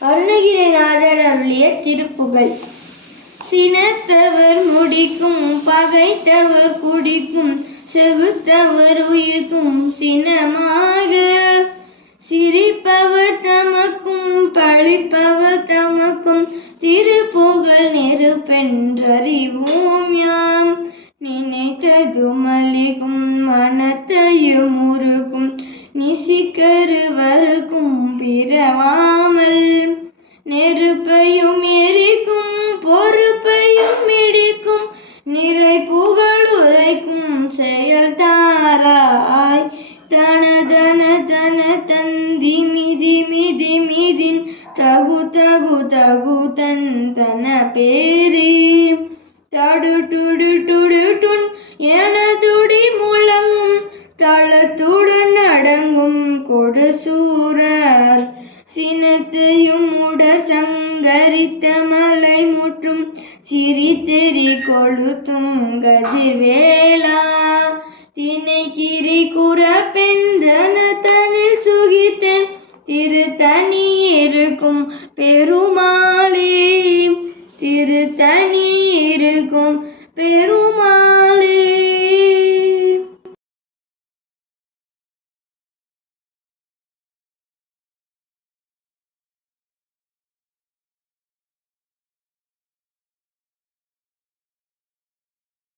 அருணகிரிநாதர் அருளிய திருப்புகழ். சினத்தவர் முடிக்கும் பகைத்தவர் குடிக்கும் செகுத்தவர் உயிர்க்கும் சினமாக சிரிப்பவர் தமக்கும் பழிப்பவர் தமக்கும் திருப்புகழ் நெருப்பென்றறிவோம் யாம். நினைத்ததும் அளிக்கும் மனத்தையும் உருக்கும் நிசிக்கருவருக்கும் பிறவாமல் நெருப்பையும் எரிக்கும் பொறுப்பையும் இடிக்கும் நிறை புகழ் உரைக்கும் செயல் தாராய். தனதன தன தந்தி மிதி மிதி மிதின் தகு தகு தகு தன் தன பேரி தடு டுடு டுடு டுன் என துடி முழங்கும் தளத்துடன் அடங்கும் கொடு சூரர் சினத்தையும் உடற் சங்கரித்த மலை முற்றும் சிரித்தெறி கொளுத்தும் கதிர்வேலா. தினைக்கிரி குறப்பெந்தன தனில் சுகித்தேன் திருத்தனி இருக்கும் பெருமாளே. திருத்தனி இருக்கும்